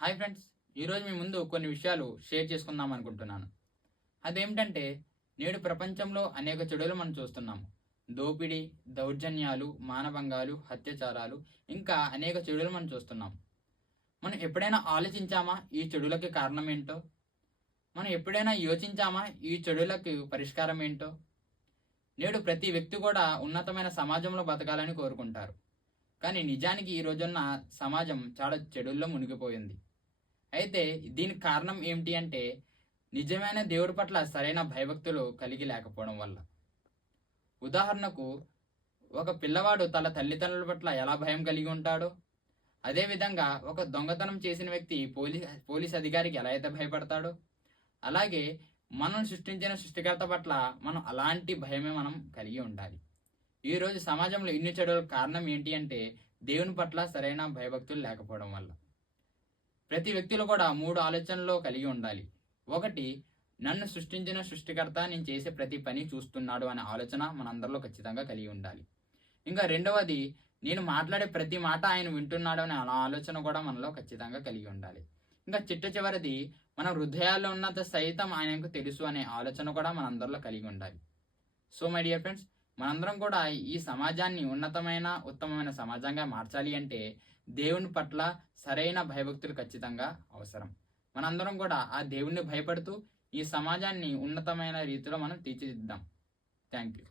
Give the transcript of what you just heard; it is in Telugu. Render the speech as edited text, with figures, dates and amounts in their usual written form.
హాయ్ ఫ్రెండ్స్, ఈరోజు మీ ముందు కొన్ని విషయాలు షేర్ చేసుకుందాం అనుకుంటున్నాను. అదేమిటంటే, నేడు ప్రపంచంలో అనేక చెడులు మనం చూస్తున్నాము. దోపిడీ, దౌర్జన్యాలు, మానభంగాలు, అత్యాచారాలు, ఇంకా అనేక చెడులు మనం చూస్తున్నాం. మనం ఎప్పుడైనా ఆలోచించామా ఈ చెడులకి కారణం ఏంటో? మనం ఎప్పుడైనా యోచించామా ఈ చెడులకు పరిష్కారం ఏంటో? నేడు ప్రతి వ్యక్తి కూడా ఉన్నతమైన సమాజంలో బతకాలని కోరుకుంటారు. కానీ నిజానికి ఈ రోజున్న సమాజం చాలా చెడుల్లో మునిగిపోయింది. అయితే దీనికి కారణం ఏమిటి అంటే, నిజమైన దేవుడి పట్ల సరైన భయభక్తులు కలిగి లేకపోవడం వల్ల. ఉదాహరణకు, ఒక పిల్లవాడు తన తల్లిదండ్రుల పట్ల ఎలా భయం కలిగి ఉంటాడో, అదేవిధంగా ఒక దొంగతనం చేసిన వ్యక్తి పోలీస్ అధికారికి ఎలా అయితే భయపడతాడో, అలాగే మనం సృష్టించిన సృష్టికర్త పట్ల మనం అలాంటి భయమే మనం కలిగి ఉండాలి. ఈరోజు సమాజంలో ఇన్ని చెడులకు కారణం ఏంటి అంటే, దేవుని పట్ల సరైన భయభక్తులు లేకపోవడం వల్ల. ప్రతి వ్యక్తిలో కూడా 3 ఆలోచనలు కలిగి ఉండాలి. ఒకటి, నన్ను సృష్టించిన సృష్టికర్త నేను చేసే ప్రతి పని చూస్తున్నాడు అనే ఆలోచన మనందరిలో ఖచ్చితంగా కలిగి ఉండాలి. ఇంకా రెండవది, నేను మాట్లాడే ప్రతి మాట ఆయన వింటున్నాడు అనే ఆలోచన కూడా మనలో ఖచ్చితంగా కలిగి ఉండాలి. ఇంకా చివరిది, మన హృదయాల్లో ఉన్నంత సైతం ఆయనకు తెలుసు అనే ఆలోచన కూడా మనందరిలో కలిగి ఉండాలి. సో మై డియర్ ఫ్రెండ్స్, మనందరం కూడా ఈ సమాజాన్ని ఉన్నతమైన ఉత్తమమైన సమాజంగా మార్చాలి అంటే దేవుని పట్ల సరైన భయభక్తులు ఖచ్చితంగా అవసరం. మనందరం కూడా ఆ దేవుణ్ణి భయపడుతూ ఈ సమాజాన్ని ఉన్నతమైన రీతిలో మనం తీర్చిదిద్దాం. Thank you.